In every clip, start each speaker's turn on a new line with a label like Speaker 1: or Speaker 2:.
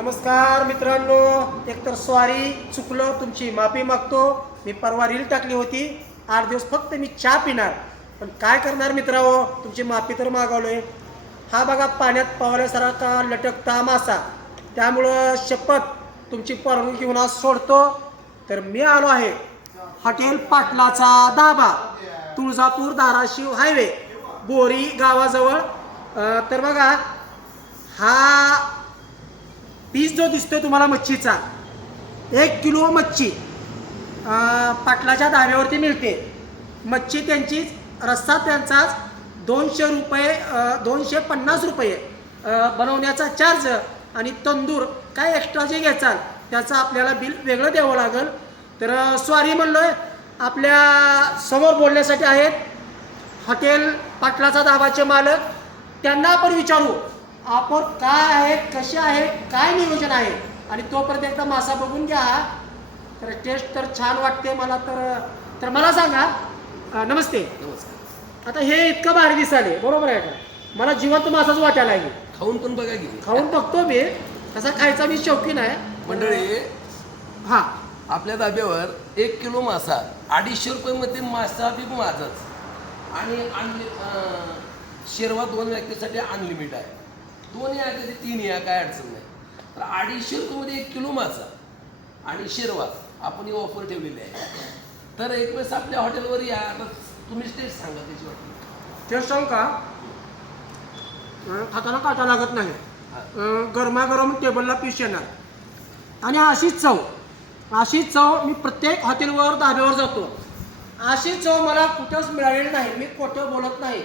Speaker 1: नमस्कार मित्रांनो एकतर स्वारी चुकलं तुमची माफी मागतो. मी परवा रील टाकली होती. आठ दिवस फक्त मी चहा पिणार. पण काय करणार मित्रांनो तुमची माफी तर मागवलोय. हा बघा पाण्यात पावल्यासारखा लटकता मासा. त्यामुळं शपथ तुमची परवानगी घेऊन आज सोडतो. तर मी आलो आहे हॉटेल पाटलाचा दाबा तुळजापूर धाराशिव हायवे बोरी गावाजवळ. तर बघा हा पीस जो दिसतोय तुम्हाला मच्छीचा. एक किलो मच्छी. पाटलाच्या धाब्यावरती मिळते. मच्छी त्यांचीच रस्सा त्यांचाच दोनशे रुपये दोनशे पन्नास रुपये. बनवण्याचा चार्ज आणि तंदूर काय एक्स्ट्रा जे घ्यायचा त्याचं आपल्याला बिल वेगळं द्यावं लागेल. तर अं, स्वारी म्हणलोय आपल्यासमोर बोलण्यासाठी आहेत हॉटेल पाटलाचा दाबाचे मालक. त्यांना आपण विचारू. आपण काय आहे कसे आहे काय नियोजन आहे? आणि तोपर्यंत एकदा मासा बघून घ्या. तर टेस्ट तर छान वाटते मला तर. तर मला सांगा. नमस्ते.
Speaker 2: नमस्कार.
Speaker 1: आता हे इतकं भारी दिसाले बरोबर आहे का? मला जिवंत मासाच वाटायला लागेल.
Speaker 2: खाऊन पण बघा की.
Speaker 1: खाऊन बघतो मी. तसा खायचा मी शौकीन आहे.
Speaker 2: मंडळी
Speaker 1: हा.
Speaker 2: आपल्या धाब्यावर एक किलो मासा अडीचशे रुपयामध्ये मासा बी माझाच. आणि शेरवा दोन व्यक्तीसाठी अनलिमिट आहे. दोन या कधी तीन या काय अडचण नाही. तर अडीचशे रुपयामध्ये एक किलो मासा आणि शेरवा आपण ही ऑफर ठेवलेली आहे. तर एक वेळेस आपल्या हॉटेलवर या आता तुम्हीच तेच सांगा त्याची वाटली
Speaker 1: ते सांग का? अं, खाताना काटा लागत नाही. अं, गरमागरम टेबलला पीस येणार. आणि अशीच चव अशीच चव मी प्रत्येक हॉटेलवर धाब्यावर जातो. अशी चव मला कुठंच मिळालेली नाही. मी खोटं बोलत नाही.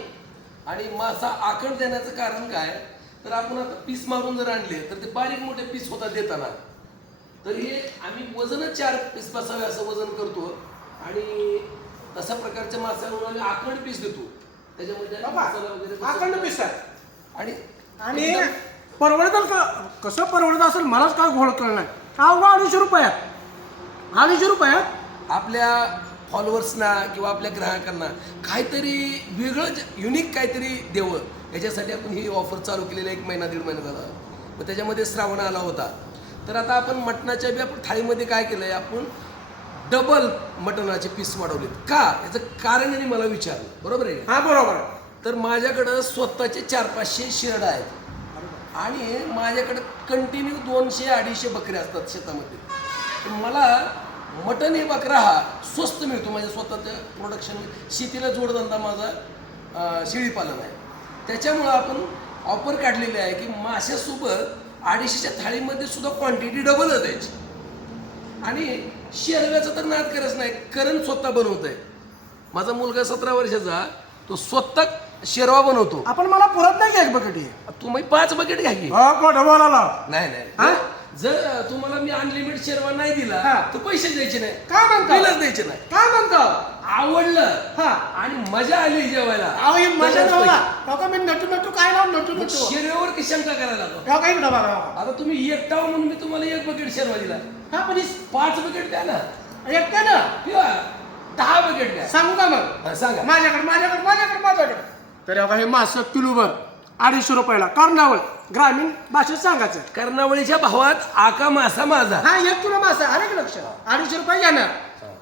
Speaker 2: आणि मासा आखण देण्याचं कारण काय? तर आपण आता पीस मारून जर आणले तर ते बारीक मोठे पीस होतात देताना. तर हे आम्ही वजनच चार पीस बसावे असं वजन करतो. आणि तशा प्रकारच्या माशावरून आम्ही आखंड पीस देतो. त्याच्यामध्ये मसाला वगैरे नाही.
Speaker 1: पीस आहे.
Speaker 2: आणि
Speaker 1: आणि परवडत का? कसं परवडत असेल? मलाच काय घोळ कळणार. अवघा अडीचशे रुपयात अडीचशे रुपयात
Speaker 2: आपल्या फॉलोअर्सना किंवा आपल्या ग्राहकांना काहीतरी वेगळं युनिक काहीतरी द्यावं याच्यासाठी आपण ही ऑफर चालू केलेली एक महिना दीड महिना झाला. मग त्याच्यामध्ये श्रावण आला होता. तर आता आपण मटणाच्या बी आपण थाळीमध्ये काय केलं आहे आपण डबल मटणाचे पीस वाढवलेत. का? याचं कारण यांनी मला विचारलं. बरोबर आहे?
Speaker 1: हा बरोबर.
Speaker 2: तर माझ्याकडं स्वतःचे चार पाचशे शेरड आहेत. आणि माझ्याकडं कंटिन्यू दोनशे अडीचशे बकरे असतात शेतामध्ये. तर मला मटन हे बकरा हा स्वस्त मिळतो. माझ्या स्वतःच्या प्रोडक्शन शेतीला जोडधंदा माझा शेळीपालन आहे. त्याच्यामुळं आपण ऑफर काढलेली आहे की माशासोबत अडीचशेच्या थाळीमध्ये सुद्धा क्वांटिटी डबलच द्यायची आणि शेरव्याचा तर नाद करत नाही करण स्वतः बनवत आहे माझा मुलगा सतरा वर्षाचा तो स्वतः शेरवा बनवतो.
Speaker 1: आपण मला पुरत नाही घ्या बकटी
Speaker 2: तुम्ही पाच बकेट घ्या की.
Speaker 1: हा
Speaker 2: नाही
Speaker 1: हा?
Speaker 2: नाही जर तुम्हाला मी अनलिमिटेड शेरवा नाही दिला
Speaker 1: हा.
Speaker 2: तर पैसे द्यायचे नाही.
Speaker 1: काय म्हणता?
Speaker 2: द्यायचे नाही.
Speaker 1: काय म्हणतो?
Speaker 2: आवडलं.
Speaker 1: हा.
Speaker 2: आणि मजा आली जेवायला.
Speaker 1: अहो ही मजा नव्हता. बघा मी नटू नटू काय लावून नटू नटू?
Speaker 2: शेरव्यावर की शंका करायला लागलो?
Speaker 1: इकडं बघा बघा.
Speaker 2: आता तुम्ही एकटा म्हणून मी तुम्हाला एक बकेट शेरवा दिला.
Speaker 1: हा पण ही
Speaker 2: पाच बकेट द्या ना.
Speaker 1: एकट्या ना?
Speaker 2: किंवा दहा बकेट द्या.
Speaker 1: सांगू का मग?
Speaker 2: हा, सांगा.
Speaker 1: माझ्याकडे माझ्याकडे माझ्याकडे माझ्याकडे. तर बघा हे मास किलोभर अडीचशे रुपयाला. कर्नावळ ग्रामीण भाषेत सांगायचं.
Speaker 2: कर्णावळीच्या भावात आका मासा माझा.
Speaker 1: हा एक किलो मासा. अरे लक्ष? अडीचशे रुपये घेणार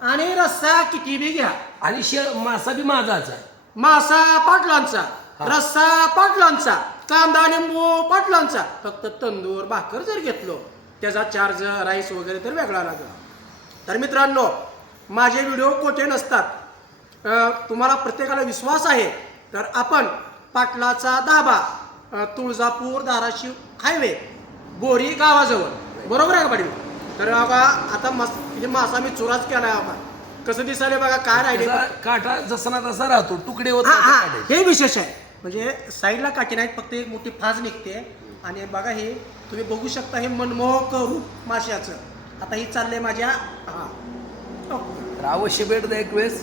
Speaker 1: आणि रस्सा किती बी घ्या.
Speaker 2: आणि शे मासा बी माझाच आहे.
Speaker 1: मासा पाटलांचा. रस्सा पाटलांचा. कांदा लिंबू पाटलांचा. फक्त तंदूर भाकर जर घेतलो त्याचा चार्ज राईस वगैरे तर वेगळा लागला. तर मित्रांनो माझे व्हिडिओ कोठे नसतात. अं, तुम्हाला प्रत्येकाला विश्वास आहे. तर आपण पाटलाचा दाबा अं, तुळजापूर धाराशिव हायवे बोरी गावाजवळ. बरोबर आहे का पाटील? तर बघा आता मस हे मासा मी चुराच केला आहे बघा कसं दिसायला बघा काय राहिले
Speaker 2: त्याचा काटा जसा ना तसा राहतो तुकडे होत
Speaker 1: हा हा. हे विशेष आहे. म्हणजे साईडला काठी नाहीत फक्त एक मोठी फाज निघते. आणि बघा हे तुम्ही बघू शकता हे मनमोहक रूप माश्याचं आता ही चाललंय माझ्या हा.
Speaker 2: तर अवश्य भेट द्या एक वेळेस.